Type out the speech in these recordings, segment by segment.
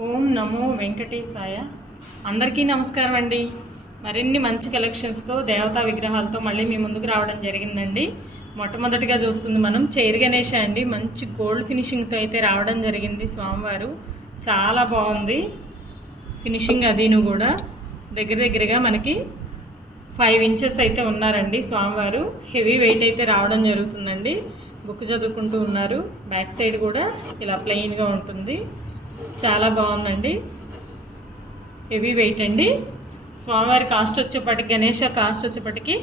ఓం నమో వెంకటేశాయ. అందరికీ నమస్కారం అండి. మరిన్ని మంచి కలెక్షన్స్తో దేవతా విగ్రహాలతో మళ్ళీ మీ ముందుకు రావడం జరిగిందండి. మొట్టమొదటిగా చూస్తుంది మనం చైర్ గణేష అండి. మంచి గోల్డ్ ఫినిషింగ్తో అయితే రావడం జరిగింది స్వామివారు. చాలా బాగుంది ఫినిషింగ్ అదీను కూడా. దగ్గర దగ్గరగా మనకి ఫైవ్ ఇంచెస్ అయితే ఉన్నారండి స్వామివారు. హెవీ వెయిట్ అయితే రావడం జరుగుతుందండి. బుక్ చదువుకుంటూ ఉన్నారు. బ్యాక్ సైడ్ కూడా ఇలా ప్లెయిన్గా ఉంటుంది. చాలా బాగుందండి. హెవీ వెయిట్ అండి. స్వామివారి కాస్ట్ వచ్చేప్పటికి గణేష కాస్ట్ వచ్చేప్పటికి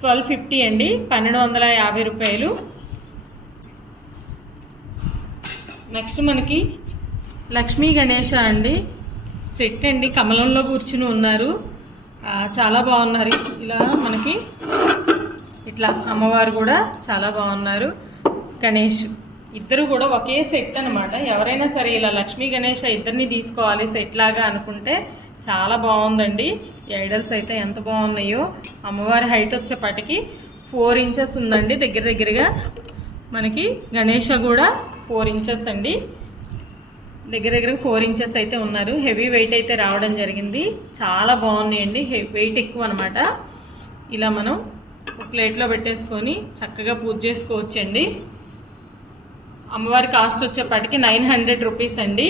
ట్వెల్వ్ ఫిఫ్టీ అండి. పన్నెండు వందల యాభై రూపాయలు. నెక్స్ట్ మనకి లక్ష్మీ గణేష అండి. సెట్ అండి. కమలంలో కూర్చుని ఉన్నారు. చాలా బాగున్నారు. ఇలా మనకి ఇట్లా అమ్మవారు కూడా చాలా బాగున్నారు. గణేష్ ఇద్దరు కూడా ఒకే సెట్ అనమాట ఎవరైనా సరే ఇలా లక్ష్మీ గణేష ఇద్దరిని తీసుకోవాలి సెట్ లాగా అనుకుంటే చాలా బాగుందండి. ఐడల్స్ అయితే ఎంత బాగున్నాయో. అమ్మవారి హైట్ వచ్చేపాటికి ఫోర్ ఇంచెస్ ఉందండి దగ్గర దగ్గరగా. మనకి గణేష కూడా ఫోర్ ఇంచెస్ అండి. దగ్గర దగ్గర ఫోర్ ఇంచెస్ అయితే ఉన్నారు. హెవీ వెయిట్ అయితే రావడం జరిగింది. చాలా బాగున్నాయండి. వెయిట్ ఎక్కువ అనమాట ఇలా మనం ప్లేట్లో పెట్టేసుకొని చక్కగా పూజ చేసుకోవచ్చండి. అమ్మవారి కాస్ట్ వచ్చేపాటికి నైన్ హండ్రెడ్ రూపీస్ అండి.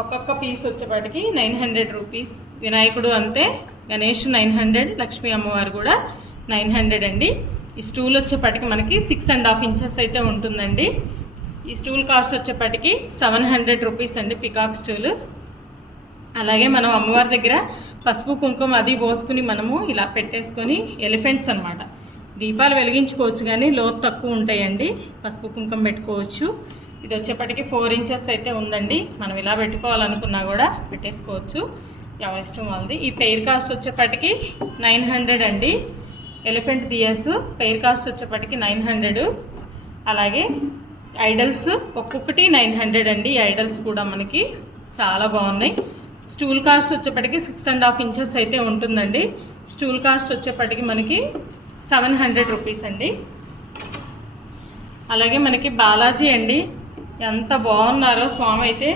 ఒక్కొక్క పీస్ వచ్చేపాటికి నైన్ హండ్రెడ్ రూపీస్. వినాయకుడు అంతే గణేష్ నైన్ హండ్రెడ్ లక్ష్మీ అమ్మవారు కూడా నైన్ హండ్రెడ్ అండి. ఈ స్టూల్ వచ్చేపాటికి మనకి సిక్స్ అండ్ హాఫ్ ఇంచెస్ అయితే ఉంటుందండి. ఈ స్టూల్ కాస్ట్ వచ్చేపాటికి సెవెన్ హండ్రెడ్ రూపీస్ అండి పికాక్ స్టూల్. అలాగే మనం అమ్మవారి దగ్గర పసుపు కుంకుమ అది పోసుకుని మనము ఇలా పెట్టేసుకొని ఎలిఫెంట్స్ అన్నమాట. దీపాలు వెలిగించుకోవచ్చు కానీ లోతు తక్కువ ఉంటాయండి. పసుపు కుంకుమ పెట్టుకోవచ్చు. ఇది వచ్చేప్పటికి ఫోర్ ఇంచెస్ అయితే ఉందండి. మనం ఇలా పెట్టుకోవాలనుకున్నా కూడా పెట్టేసుకోవచ్చు. ఎవరి ఇష్టం వాళ్ళది. ఈ పెయిర్ కాస్ట్ వచ్చేప్పటికి నైన్ హండ్రెడ్ అండి. ఎలిఫెంట్ దియర్స్ పెయిర్ కాస్ట్ వచ్చేప్పటికి నైన్ హండ్రెడ్ అలాగే ఐడల్స్ ఒక్కొక్కటి నైన్ హండ్రెడ్ అండి. ఈ ఐడల్స్ కూడా మనకి చాలా బాగున్నాయి. స్టూల్ కాస్ట్ వచ్చేప్పటికి సిక్స్ అండ్ హాఫ్ ఇంచెస్ అయితే ఉంటుందండి. స్టూల్ కాస్ట్ వచ్చేప్పటికి మనకి సెవెన్ హండ్రెడ్ రూపీస్ అండి. అలాగే మనకి బాలాజీ అండి. ఎంత బాగున్నారో స్వామి అయితే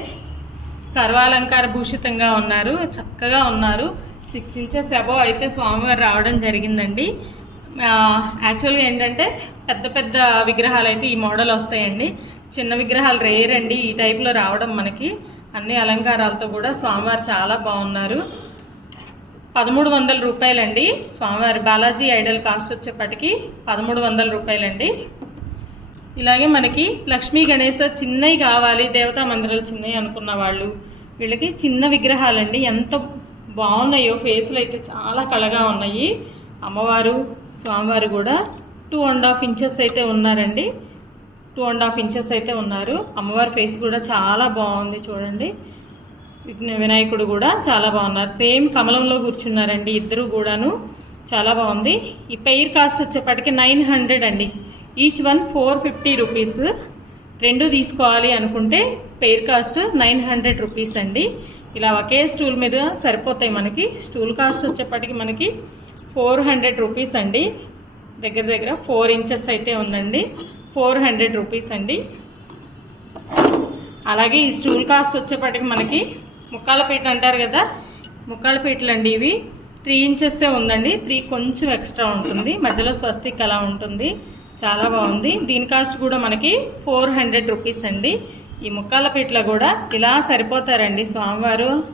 సర్వాలంకార భూషితంగా ఉన్నారు చక్కగా ఉన్నారు. సిక్స్ ఇంచెస్ అబో అయితే స్వామివారు రావడం జరిగిందండి. యాక్చువల్గా ఏంటంటే పెద్ద పెద్ద విగ్రహాలు అయితే ఈ మోడల్ వస్తాయండి. చిన్న విగ్రహాలు రేర్ అండి ఈ టైప్లో రావడం మనకి. అన్ని అలంకారాలతో కూడా స్వామివారు చాలా బాగున్నారు. పదమూడు వందల రూపాయలండి. స్వామివారి బాలాజీ ఐడల్ కాస్ట్ వచ్చేప్పటికి పదమూడు వందల రూపాయలండి. ఇలాగే మనకి లక్ష్మీ గణేశ చిన్నవి కావాలి దేవతా మందిరాలు చిన్నవి అనుకున్న వాళ్ళు వీళ్ళకి చిన్న విగ్రహాలండి. ఎంత బాగున్నాయో ఫేస్లు అయితే చాలా కళగా ఉన్నాయి. అమ్మవారు స్వామివారు కూడా టూ అండ్ హాఫ్ ఇంచెస్ అయితే ఉన్నారండి. టూ అండ్ హాఫ్ ఇంచెస్ అయితే ఉన్నారు. అమ్మవారి ఫేస్ కూడా చాలా బాగుంది చూడండి. వినాయకుడు కూడా చాలా బాగున్నారు. సేమ్ కమలంలో కూర్చున్నారండి ఇద్దరు కూడాను. చాలా బాగుంది. ఈ పెయిర్ కాస్ట్ వచ్చేప్పటికి నైన్ హండ్రెడ్ అండి. Each one four fifty rupees రెండు తీసుకోవాలి అనుకుంటే pair cost nine hundred rupees అండి. ఇలా ఒకే స్టూల్ మీద సరిపోతాయి మనకి. స్టూల్ కాస్ట్ వచ్చేప్పటికి మనకి ఫోర్ హండ్రెడ్ రూపీస్ అండి. దగ్గర దగ్గర ఫోర్ ఇంచెస్ అయితే ఉందండి. ఫోర్ హండ్రెడ్ రూపీస్ అండి. అలాగే ఈ స్టూల్ కాస్ట్ వచ్చేప్పటికి మనకి ముక్కాల పీట అంటారు కదా? ముక్కాల పీటలు అండి ఇవి. త్రీ ఇంచెస్సే ఉందండి. త్రీ కొంచెం ఎక్స్ట్రా ఉంటుంది. మధ్యలో స్వస్తిక్ అలా ఉంటుంది. చాలా బాగుంది. దీని కాస్ట్ కూడా మనకి ఫోర్ హండ్రెడ్ రూపీస్ అండి. ఈ ముక్కాల పీటలో కూడా ఇలా సరిపోతారండి. స్వామివారు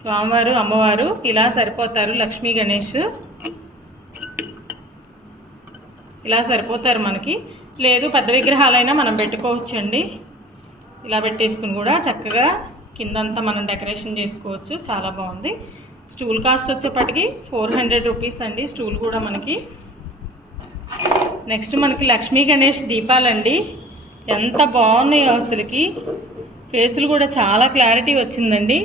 స్వామివారు అమ్మవారు ఇలా సరిపోతారు. లక్ష్మీ గణేష్ ఇలా సరిపోతారు మనకి. లేదు పెద్ద విగ్రహాలైనా మనం పెట్టుకోవచ్చండి. ఇలా పెట్టేసుకుని కూడా చక్కగా కిందంతా మనం డెకరేషన్ చేసుకోవచ్చు. చాలా బాగుంది. స్టూల్ కాస్ట్ వచ్చేప్పటికి ఫోర్ హండ్రెడ్ రూపీస్ అండి. స్టూల్ కూడా మనకి. నెక్స్ట్ మనకి లక్ష్మీ గణేష్ దీపాలండి. ఎంత బాగున్నాయో అసలుకి. ఫేసులు కూడా చాలా క్లారిటీ వచ్చిందండి.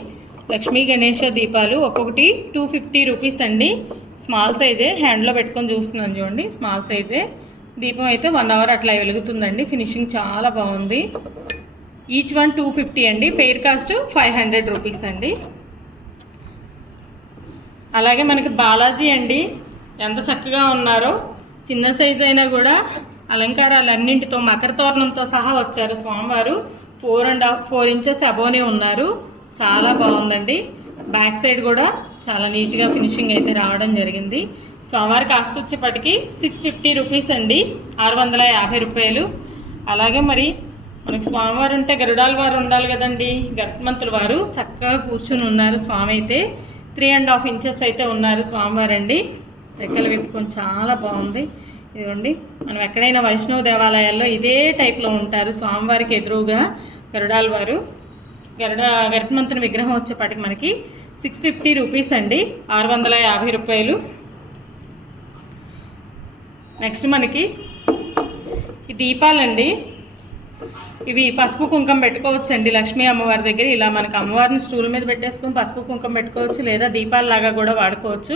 లక్ష్మీ గణేష దీపాలు ఒక్కొక్కటి టూ ఫిఫ్టీ రూపీస్ అండి. స్మాల్ సైజే. హ్యాండ్లో పెట్టుకొని చూస్తున్నాను చూడండి. స్మాల్ సైజే. దీపం అయితే వన్ అవర్ అట్లా వెలుగుతుందండి. ఫినిషింగ్ చాలా బాగుంది. ఈచ్ వన్ టూ ఫిఫ్టీ అండి. Pair cost five hundred rupees అండి. అలాగే మనకి బాలాజీ అండి. ఎంత చక్కగా ఉన్నారో. చిన్న సైజ్ అయినా కూడా అలంకారాలన్నింటితో మకర తోరణంతో సహా వచ్చారు స్వామివారు. Four and half four inches అబోనే ఉన్నారు. చాలా బాగుందండి. బ్యాక్ సైడ్ కూడా చాలా నీట్గా ఫినిషింగ్ అయితే రావడం జరిగింది. స్వామివారి కాస్ట్ వచ్చేప్పటికి సిక్స్ ఫిఫ్టీ రూపీస్ అండి. ఆరు వందల యాభై రూపాయలు. అలాగే మరి మనకి స్వామివారు ఉంటే గరుడాల వారు ఉండాలి కదండి. గర్భమంతుల వారు చక్కగా కూర్చుని ఉన్నారు. స్వామి అయితే త్రీ అండ్ హాఫ్ ఇంచెస్ అయితే ఉన్నారు స్వామివారు అండి రెక్కలు విప్పుకొని చాలా బాగుంది. ఇదిగోండి మనం ఎక్కడైనా వైష్ణవ దేవాలయాల్లో ఇదే టైప్లో ఉంటారు స్వామివారికి ఎదురుగా గరుడాల వారు. గరుడ గరుడమంతుని విగ్రహం వచ్చేపాటికి మనకి సిక్స్ ఫిఫ్టీ రూపీస్ అండి. ఆరు వందల యాభై రూపాయలు. నెక్స్ట్ మనకి దీపాలండి. ఇవి పసుపు కుంకం పెట్టుకోవచ్చు అండి లక్ష్మీ అమ్మవారి దగ్గర. ఇలా మనకి అమ్మవారిని స్టూల్ మీద పెట్టేసుకుని పసుపు కుంకం పెట్టుకోవచ్చు లేదా దీపాలలాగా కూడా వాడుకోవచ్చు.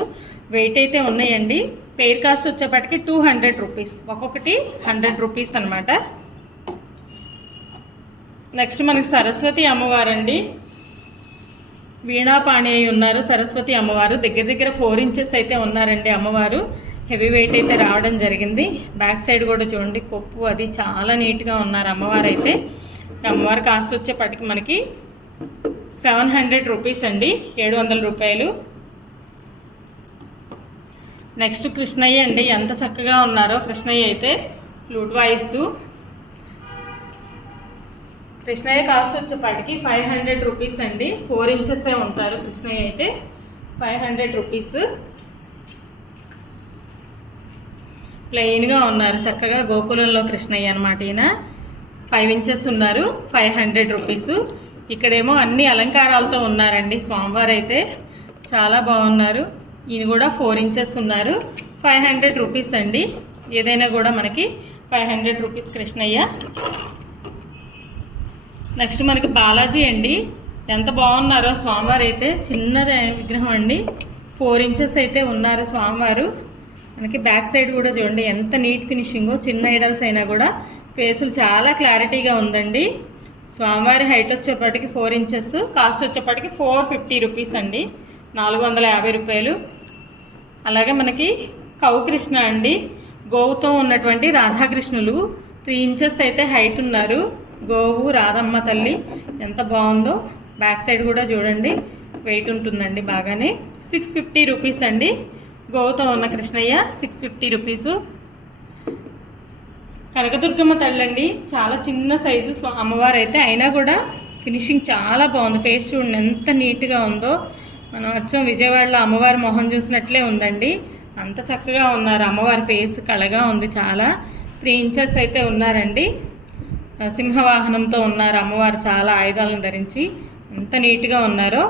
వెయిట్ అయితే ఉన్నాయండి. పేర్ కాస్ట్ వచ్చేప్పటికి టూ హండ్రెడ్ రూపీస్ ఒక్కొక్కటి హండ్రెడ్ రూపీస్ అనమాట నెక్స్ట్ మనకి సరస్వతి అమ్మవారు అండి వీణాపాణి అయి ఉన్నారు. సరస్వతి అమ్మవారు. దగ్గర దగ్గర ఫోర్ ఇంచెస్ అయితే ఉన్నారండి అమ్మవారు. హెవీ వెయిట్ అయితే రావడం జరిగింది. బ్యాక్ సైడ్ కూడా చూడండి. కొప్పు అది చాలా నీట్గా ఉన్నారు అమ్మవారు అయితే అమ్మవారు అమ్మవారి కాస్ట్ వచ్చేప్పటికి మనకి సెవెన్ హండ్రెడ్ రూపీస్ అండి. ఏడు వందల రూపాయలు. నెక్స్ట్ కృష్ణయ్య అండి. ఎంత చక్కగా ఉన్నారో కృష్ణయ్య అయితే ఫ్లూట్ వాయిస్తూ కృష్ణయ్య కాస్ట్ వచ్చేపాటికి ఫైవ్ హండ్రెడ్ రూపీస్ అండి. ఫోర్ ఇంచెస్ ఉంటారు కృష్ణయ్య అయితే. Five hundred rupees. ప్లెయిన్గా ఉన్నారు. చక్కగా గోకులంలో కృష్ణయ్య అనమాట ఈయన. ఫైవ్ ఇంచెస్ ఉన్నారు. Five hundred rupees. ఇక్కడేమో అన్ని అలంకారాలతో ఉన్నారండి. స్వామివారు అయితే చాలా బాగున్నారు. ఈయన కూడా ఫోర్ ఇంచెస్ ఉన్నారు. ఫైవ్ హండ్రెడ్ రూపీస్ అండి. ఏదైనా కూడా మనకి five hundred rupees Krishnayya. Next మనకి బాలాజీ అండి. ఎంత బాగున్నారో స్వామివారు అయితే చిన్నది విగ్రహం అండి. ఫోర్ ఇంచెస్ అయితే ఉన్నారు స్వామివారు. మనకి బ్యాక్ సైడ్ కూడా చూడండి ఎంత నీట్ ఫినిషింగో చిన్న ఐడల్స్ అయినా కూడా ఫేసులు చాలా క్లారిటీగా ఉందండి. స్వామివారి హైట్ వచ్చేప్పటికి ఫోర్ ఇంచెస్ కాస్ట్ వచ్చేప్పటికి ఫోర్ ఫిఫ్టీ రూపీస్ అండి. నాలుగు వందల యాభై రూపాయలు. అలాగే మనకి కౌకృష్ణ అండి. గోవుతో ఉన్నటువంటి రాధాకృష్ణులు త్రీ ఇంచెస్ అయితే హైట్ ఉన్నారు. గోవు రాధమ్మ తల్లి ఎంత బాగుందో. బ్యాక్ సైడ్ కూడా చూడండి. వెయిట్ ఉంటుందండి బాగానే. సిక్స్ ఫిఫ్టీ రూపీస్ అండి. గోవుతో ఉన్న Krishnayya six fifty rupees Kanakadurgamma తల్లి అండి చాలా చిన్న సైజు సో అమ్మవారు అయితే అయినా కూడా ఫినిషింగ్ చాలా బాగుంది. ఫేస్ చూడండి ఎంత నీట్గా ఉందో. మనం వచ్చాం విజయవాడలో అమ్మవారి మొహం చూసినట్లే ఉందండి. అంత చక్కగా ఉన్నారు. అమ్మవారి ఫేస్ కళగా ఉంది చాలా. త్రీ ఇంచెస్ అయితే ఉన్నారండి. సింహవాహనంతో ఉన్నారు అమ్మవారు చాలా ఆయుధాలను ధరించి. ఎంత నీట్గా ఉన్నారో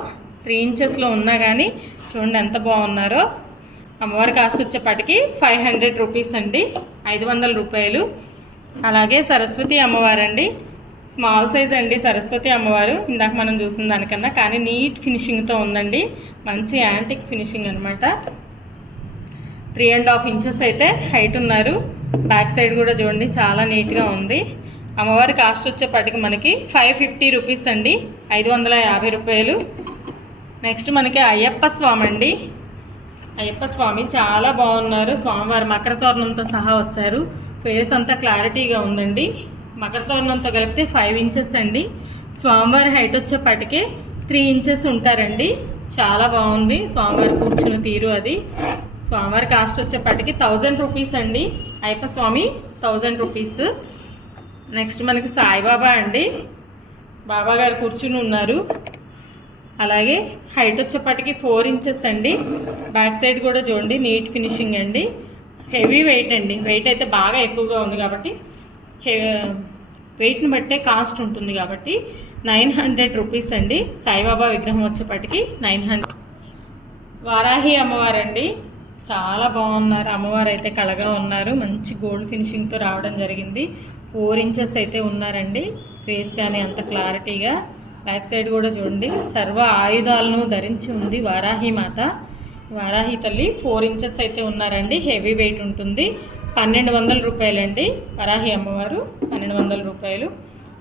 త్రీ ఇంచెస్లో ఉన్నా కానీ చూడండి ఎంత బాగున్నారో. అమ్మవారి కాస్ట్ వచ్చేప్పటికి ఫైవ్ హండ్రెడ్ రూపీస్ అండి ఐదు వందల రూపాయలు. అలాగే సరస్వతి అమ్మవారండి స్మాల్ సైజ్ అండి సరస్వతి అమ్మవారు. ఇందాక మనం చూసిన దానికన్నా కానీ నీట్ ఫినిషింగ్తో ఉందండి మంచి యాంటిక్ ఫినిషింగ్ అనమాట త్రీ అండ్ హాఫ్ ఇంచెస్ అయితే హైట్ ఉన్నారు. బ్యాక్ సైడ్ కూడా చూడండి చాలా నీట్గా ఉంది. అమ్మవారి కాస్ట్ వచ్చేపాటికి మనకి ఫైవ్ ఫిఫ్టీ రూపీస్ అండి. ఐదు వందల యాభై రూపాయలు. నెక్స్ట్ మనకి అయ్యప్ప స్వామి అండి. అయ్యప్ప స్వామి చాలా బాగున్నారు. స్వామివారి మకర తోరణంతో సహా వచ్చారు. ఫేస్ అంతా క్లారిటీగా ఉందండి. మకర తోరణంతో కలిపితే ఫైవ్ ఇంచెస్ అండి. స్వామివారి హైట్ వచ్చేపాటికి త్రీ ఇంచెస్ ఉంటారండి. చాలా బాగుంది. స్వామివారి కూర్చున్న తీరు అది. స్వామివారి కాస్ట్ వచ్చేపాటికి థౌజండ్ రూపీస్ అండి. Ayyappa Swamy thousand rupees next మనకి సాయిబాబా అండి. బాబా గారు కూర్చుని ఉన్నారు. అలాగే హైట్ వచ్చేపాటికి ఫోర్ ఇంచెస్ అండి. బ్యాక్ సైడ్ కూడా చూడండి నీట్ ఫినిషింగ్ అండి. హెవీ వెయిట్ అండి. వెయిట్ అయితే బాగా ఎక్కువగా ఉంది కాబట్టి వెయిట్ని బట్టే కాస్ట్ ఉంటుంది కాబట్టి నైన్ హండ్రెడ్ రూపీస్ అండి. సాయిబాబా విగ్రహం వచ్చేపాటికి నైన్ హండ్రెడ్. వారాహి అమ్మవారు అండి. చాలా బాగున్నారు. అమ్మవారు అయితే కళగా ఉన్నారు. మంచి గోల్డ్ ఫినిషింగ్తో రావడం జరిగింది. ఫోర్ ఇంచెస్ అయితే ఉన్నారండి. ఫేస్ కానీ అంత క్లారిటీగా. బ్యాక్ సైడ్ కూడా చూడండి. సర్వ ఆయుధాలను ధరించి ఉంది వారాహి మాత. వారాహి తల్లి ఫోర్ ఇంచెస్ అయితే ఉన్నారండి. హెవీ వెయిట్ ఉంటుంది. పన్నెండు వందల రూపాయలండి. వరాహి అమ్మవారు పన్నెండు వందల రూపాయలు.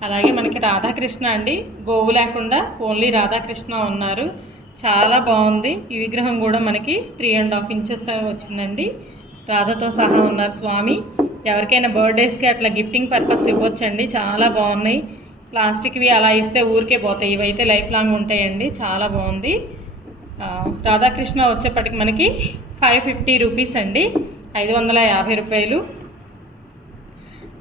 అలాగే మనకి రాధాకృష్ణ అండి. గోవు లేకుండా ఓన్లీ రాధాకృష్ణ ఉన్నారు. చాలా బాగుంది. ఈ విగ్రహం కూడా మనకి త్రీ అండ్ హాఫ్ ఇంచెస్ వచ్చిందండి. రాధతో సహా ఉన్నారు స్వామి. ఎవరికైనా బర్త్డేస్కి అట్లా గిఫ్టింగ్ పర్పస్ ఇవ్వచ్చండి. చాలా బాగున్నాయి ప్లాస్టిక్వి అలా ఇస్తే ఊరికే పోతాయి. ఇవైతే లైఫ్ లాంగ్ ఉంటాయండి. చాలా బాగుంది రాధాకృష్ణ వచ్చేప్పటికి మనకి ఫైవ్ ఫిఫ్టీ రూపీస్ అండి. ఐదు వందల యాభై రూపాయలు.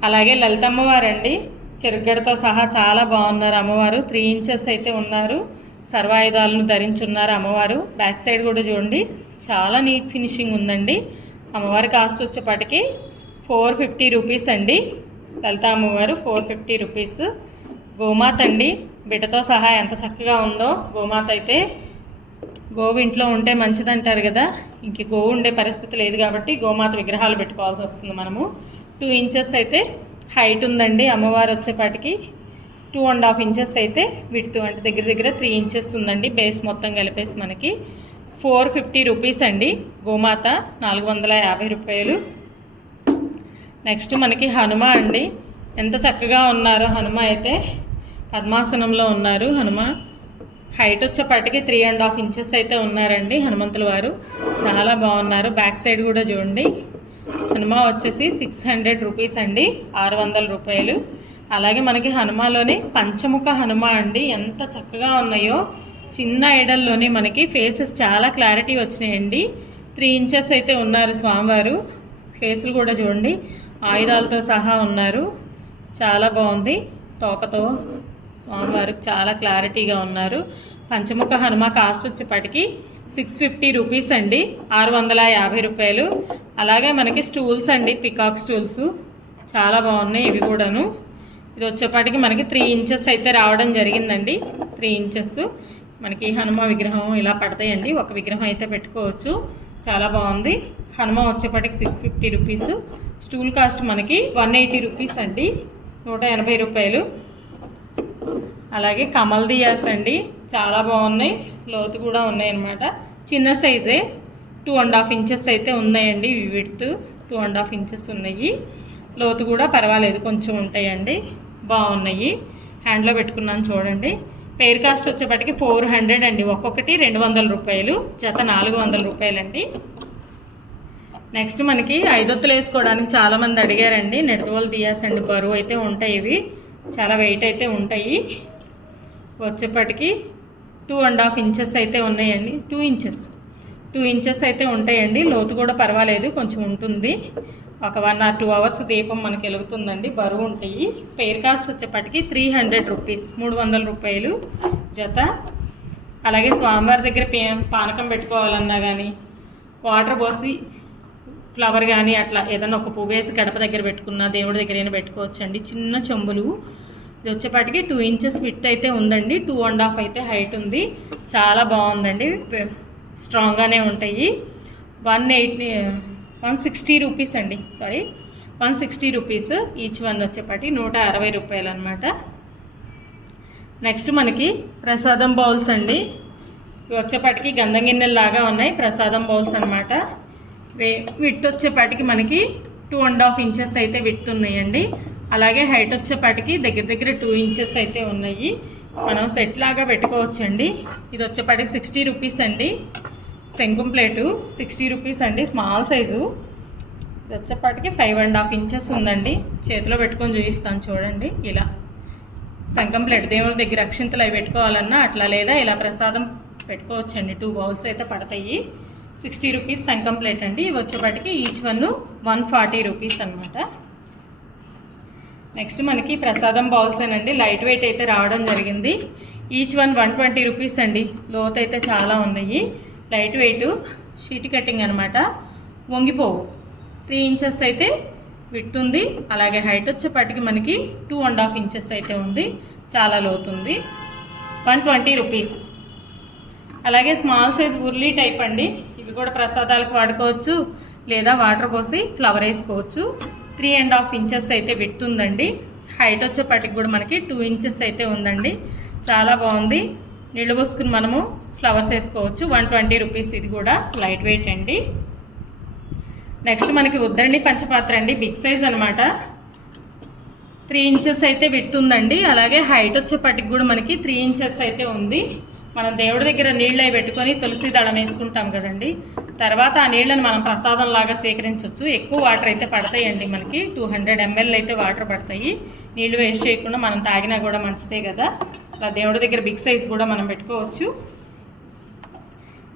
అలాగే లలిత అమ్మవారు అండి చెరుగడతో సహా చాలా బాగున్నారు అమ్మవారు. త్రీ ఇంచెస్ అయితే ఉన్నారు. సర్వాయుధాలను ధరించున్నారు అమ్మవారు. బ్యాక్ సైడ్ కూడా చూడండి. చాలా నీట్ ఫినిషింగ్ ఉందండి. అమ్మవారి కాస్ట్ వచ్చేప్పటికి ఫోర్ ఫిఫ్టీ రూపీస్ అండి. లలిత అమ్మవారు ఫోర్ ఫిఫ్టీ రూపీస్. గోమాత అండి. బిడ్డతో సహా ఎంత చక్కగా ఉందో గోమాత అయితే గోవు ఇంట్లో ఉంటే మంచిదంటారు కదా. ఇంక గోవు ఉండే పరిస్థితి లేదు కాబట్టి గోమాత విగ్రహాలు పెట్టుకోవాల్సి వస్తుంది మనము. టూ ఇంచెస్ అయితే హైట్ ఉందండి అమ్మవారు వచ్చేపాటికి. టూ అండ్ హాఫ్ ఇంచెస్ అయితే విడుతూ అంటే దగ్గర దగ్గర త్రీ ఇంచెస్ ఉందండి బేస్ మొత్తం కలిపేసి మనకి. ఫోర్ ఫిఫ్టీ రూపీస్ అండి గోమాత నాలుగు వందల యాభై రూపాయలు. నెక్స్ట్ మనకి హనుమ అండి. ఎంత చక్కగా ఉన్నారో హనుమ అయితే. పద్మాసనంలో ఉన్నారు హనుమ. హైట్ వచ్చేపాటికి త్రీ అండ్ హాఫ్ ఇంచెస్ అయితే ఉన్నారండి హనుమంతుల వారు. చాలా బాగున్నారు. బ్యాక్ సైడ్ కూడా చూడండి. హనుమ వచ్చేసి సిక్స్ హండ్రెడ్ రూపీస్ అండి. ఆరు వందల రూపాయలు. అలాగే మనకి హనుమాలోని పంచముఖ హనుమ అండి. ఎంత చక్కగా ఉన్నాయో. చిన్న ఐడల్లోని మనకి ఫేసెస్ చాలా క్లారిటీ వచ్చినాయండి. త్రీ ఇంచెస్ అయితే ఉన్నారు స్వామివారు. ఫేసులు కూడా చూడండి. ఆయుధాలతో సహా ఉన్నారు. చాలా బాగుంది. తోకతో స్వామివారికి చాలా క్లారిటీగా ఉన్నారు. పంచముఖ హనుమ కాస్ట్ వచ్చేప్పటికి సిక్స్ ఫిఫ్టీ రూపీస్ అండి. ఆరు వందల యాభై రూపాయలు. అలాగే మనకి స్టూల్స్ అండి పికాక్ స్టూల్స్. చాలా బాగున్నాయి ఇవి కూడాను. ఇది వచ్చేపాటికి మనకి త్రీ ఇంచెస్ అయితే రావడం జరిగిందండి. Three inches. మనకి హనుమ విగ్రహం ఇలా పడతాయండి. ఒక విగ్రహం అయితే పెట్టుకోవచ్చు. చాలా బాగుంది. హనుమ వచ్చేపాటికి six fifty rupees stool cost మనకి వన్ ఎయిటీ రూపీస్ అండి. నూట ఎనభై రూపాయలు. అలాగే కమల్ దియాస్ అండి. చాలా బాగున్నాయి. లోతు కూడా ఉన్నాయన్నమాట. చిన్న సైజే టూ అండ్ హాఫ్ ఇంచెస్ అయితే ఉన్నాయండి width two and half inches ఉన్నాయి. లోతు కూడా పర్వాలేదు కొంచెం ఉంటాయండి. బాగున్నాయి. హ్యాండ్లో పెట్టుకున్నాను చూడండి. పేర్ కాస్ట్ వచ్చేప్పటికి ఫోర్ హండ్రెడ్ అండి. ఒక్కొక్కటి రెండు వందల రూపాయలు జత నాలుగు వందల రూపాయలండి. నెక్స్ట్ మనకి ఐదొత్తులు వేసుకోవడానికి చాలా మంది అడిగారండి నెడతవోలు దియాస్ అండి బరువు అయితే ఉంటాయి ఇవి. చాలా వెయిట్ అయితే ఉంటాయి. వచ్చేపటికి టూ అండ్ హాఫ్ ఇంచెస్ అయితే ఉన్నాయండి. Two inches. టూ ఇంచెస్ అయితే ఉంటాయండి. లోతు కూడా పర్వాలేదు కొంచెం ఉంటుంది. ఒక వన్ ఆర్ టూ అవర్స్ దీపం మనకి వెలుగుతుందండి. బరువు ఉంటాయి. పేర్ కాస్ట్ వచ్చేప్పటికి త్రీ హండ్రెడ్ రూపీస్ మూడు వందల రూపాయలు జత. అలాగే స్వామివారి దగ్గర పే- పానకం పెట్టుకోవాలన్నా కానీ వాటర్ పోసి ఫ్లవర్ కానీ అట్లా ఏదైనా ఒక పువ్వు వేసి గడప దగ్గర పెట్టుకున్నా దేవుడి దగ్గర అయినా పెట్టుకోవచ్చండి. చిన్న చెంబులు. ఇది వచ్చేపాటికి టూ ఇంచెస్ విత్ అయితే ఉందండి. టూ అండ్ హాఫ్ అయితే హైట్ ఉంది. చాలా బాగుందండి. స్ట్రాంగ్గానే ఉంటాయి. One eight one sixty rupees అండి sorry. One sixty rupees each one వచ్చేపాటి నూట అరవై రూపాయలు అనమాట నెక్స్ట్ మనకి ప్రసాదం బౌల్స్ అండి. ఇవి వచ్చేపాటికి గంధం గిన్నెల్లాగా ఉన్నాయి ప్రసాదం బౌల్స్ అనమాట విట్ వచ్చేపాటికి మనకి టూ అండ్ హాఫ్ ఇంచెస్ అయితే విట్ ఉన్నాయండి. అలాగే హైట్ వచ్చేపాటికి దగ్గర దగ్గర టూ ఇంచెస్ అయితే ఉన్నాయి. మనం సెట్ లాగా పెట్టుకోవచ్చండి. ఇది వచ్చేపాటికి సిక్స్టీ రూపీస్ అండి. శంకుం ప్లేటు సిక్స్టీ రూపీస్ అండి స్మాల్ సైజు. ఇది వచ్చేపాటికి ఫైవ్ అండ్ హాఫ్ ఇంచెస్ ఉందండి. చేతిలో పెట్టుకొని చూపిస్తాను చూడండి ఇలా. శంఖం ప్లేట్ దేవుడి దగ్గర అక్షింతలు అవి పెట్టుకోవాలన్నా అట్లా లేదా ఇలా ప్రసాదం పెట్టుకోవచ్చండి. టూ బౌల్స్ అయితే పడతాయి. సిక్స్టీ రూపీస్ శంఖం ప్లేట్ అండి. ఇవి వచ్చేపాటికి each one one forty rupees అనమాట నెక్స్ట్ మనకి ప్రసాదం బౌల్స్ అండి లైట్ వెయిట్ అయితే రావడం జరిగింది. Each one one twenty rupees అండి. లోత్ అయితే చాలా ఉన్నాయి. లైట్ వెయిట్ షీట్ కటింగ్ అనమాట వంగిపోవు. త్రీ ఇంచెస్ అయితే విడుతుంది అలాగే హైట్ వచ్చేపాటికి మనకి టూ అండ్ హాఫ్ ఇంచెస్ అయితే ఉంది. చాలా లోతుంది. One twenty rupees. అలాగే స్మాల్ సైజ్ ఉర్లీ టైప్ అండి. ఇవి కూడా ప్రసాదాలకు వాడుకోవచ్చు. లేదా వాటర్ పోసి ఫ్లవర్ వేసుకోవచ్చు. త్రీ అండ్ హాఫ్ ఇంచెస్ అయితే విడుతుందండి హైట్ వచ్చేపాటికి కూడా మనకి టూ ఇంచెస్ అయితే ఉందండి. చాలా బాగుంది. నీళ్ళు పోసుకుని మనము ఫ్లవర్స్ వేసుకోవచ్చు. వన్ ట్వంటీ రూపీస్ ఇది కూడా. లైట్ వెయిట్ అండి. నెక్స్ట్ మనకి ఉద్దండి పంచపాత్ర అండి. బిగ్ సైజ్ అనమాట త్రీ ఇంచెస్ అయితే విడుతుందండి అలాగే హైట్ వచ్చేపటికి కూడా మనకి త్రీ ఇంచెస్ అయితే ఉంది. మనం దేవుడి దగ్గర నీళ్ళు అవి పెట్టుకొని తులసి దళం వేసుకుంటాం కదండి. తర్వాత ఆ నీళ్ళని మనం ప్రసాదం లాగా స్వీకరించవచ్చు ఎక్కువ వాటర్ అయితే పడతాయండి మనకి. టూ హండ్రెడ్ ఎంఎల్ అయితే వాటర్ పడతాయి. నీళ్ళు వేస్ట్ చేయకుండా మనం తాగినా కూడా మంచిదే కదా. అలా దేవుడి దగ్గర బిగ్ సైజ్ కూడా మనం పెట్టుకోవచ్చు.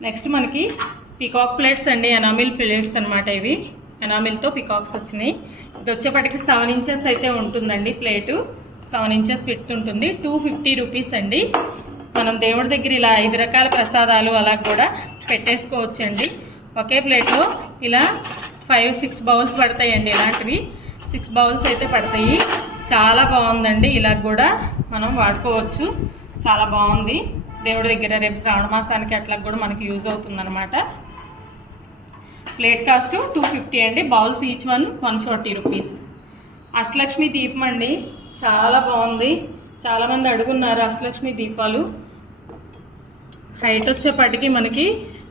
నెక్స్ట్ మనకి పికాక్ ప్లేట్స్ అండి ఎనామిల్ ప్లేట్స్ అనమాట ఇవి. ఎనామిల్తో పికాక్స్ వచ్చినాయి. ఇది వచ్చేపటికి సెవెన్ ఇంచెస్ అయితే ఉంటుందండి ప్లేటు సెవెన్ ఇంచెస్ ఫిట్ ఉంటుంది. టూ ఫిఫ్టీ రూపీస్ అండి. మనం దేవుడి దగ్గర ఇలా ఐదు రకాల ప్రసాదాలు అలా కూడా పెట్టేసుకోవచ్చండి. ఒకే ప్లేట్లో ఇలా ఫైవ్ సిక్స్ బౌల్స్ పడతాయండి ఇలాంటివి. సిక్స్ బౌల్స్ అయితే పడతాయి. చాలా బాగుందండి. ఇలా కూడా మనం వాడుకోవచ్చు. చాలా బాగుంది. దేవుడి దగ్గర రేపు శ్రావణ మాసానికి అట్లా కూడా మనకి యూజ్ అవుతుందన్నమాట. ప్లేట్ కాస్ట్ టూ ఫిఫ్టీ అండి. Bowls each one one forty rupees. Ashtalakshmi దీపం అండి. చాలా బాగుంది. చాలామంది అడుగున్నారు అష్టలక్ష్మి దీపాలు. హైట్ వచ్చేప్పటికి మనకి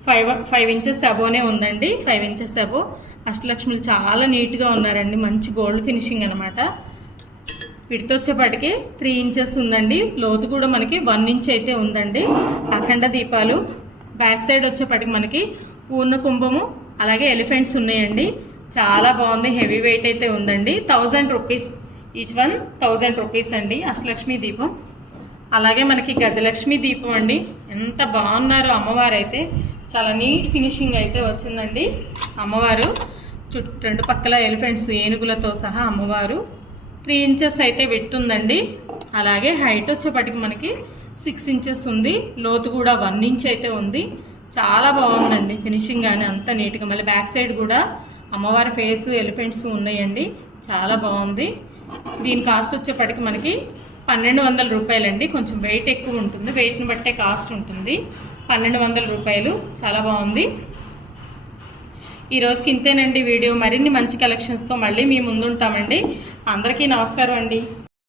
ఫైవ్ ఫైవ్ ఇంచెస్ అబోనే ఉందండి. ఫైవ్ ఇంచెస్ అబో. అష్టలక్ష్మిలు చాలా నీట్గా ఉన్నారండి. మంచి గోల్డ్ ఫినిషింగ్ అనమాట విడత వచ్చేపాటికి త్రీ ఇంచెస్ ఉందండి. లోతు కూడా మనకి వన్ ఇంచ్ అయితే ఉందండి. అఖండ దీపాలు. బ్యాక్ సైడ్ వచ్చేపాటికి మనకి పూర్ణ కుంభము అలాగే ఎలిఫెంట్స్ ఉన్నాయండి. చాలా బాగుంది. హెవీ వెయిట్ అయితే ఉందండి. Thousand rupees each one thousand rupees అండి. అష్టలక్ష్మి దీపం. అలాగే మనకి గజలక్ష్మి దీపం అండి. ఎంత బాగున్నారు అమ్మవారు అయితే చాలా నీట్ ఫినిషింగ్ అయితే వచ్చిందండి. అమ్మవారు చుట్టూ రెండు పక్కల ఎలిఫెంట్స్ ఏనుగులతో సహా అమ్మవారు. త్రీ ఇంచెస్ అయితే విట్టుందండి. అలాగే హైట్ వచ్చేపటికి మనకి సిక్స్ ఇంచెస్ ఉంది. లోతు కూడా వన్ ఇంచ్ అయితే ఉంది. చాలా బాగుందండి ఫినిషింగ్ కానీ అంత నీట్గా. మళ్ళీ బ్యాక్ సైడ్ కూడా అమ్మవారి ఫేస్ ఎలిఫెంట్స్ ఉన్నాయండి. చాలా బాగుంది. దీని కాస్ట్ వచ్చేపటికి మనకి పన్నెండు వందల రూపాయలండి. కొంచెం వెయిట్ ఎక్కువ ఉంటుంది. వెయిట్ని బట్టే కాస్ట్ ఉంటుంది. పన్నెండు వందల రూపాయలు. చాలా బాగుంది. ఈ రోజుకి ఇంతేనండి వీడియో. మరిన్ని మంచి కలెక్షన్స్తో మళ్ళీ మీ ముందుంటామండి. అందరికీ నమస్కారం అండి.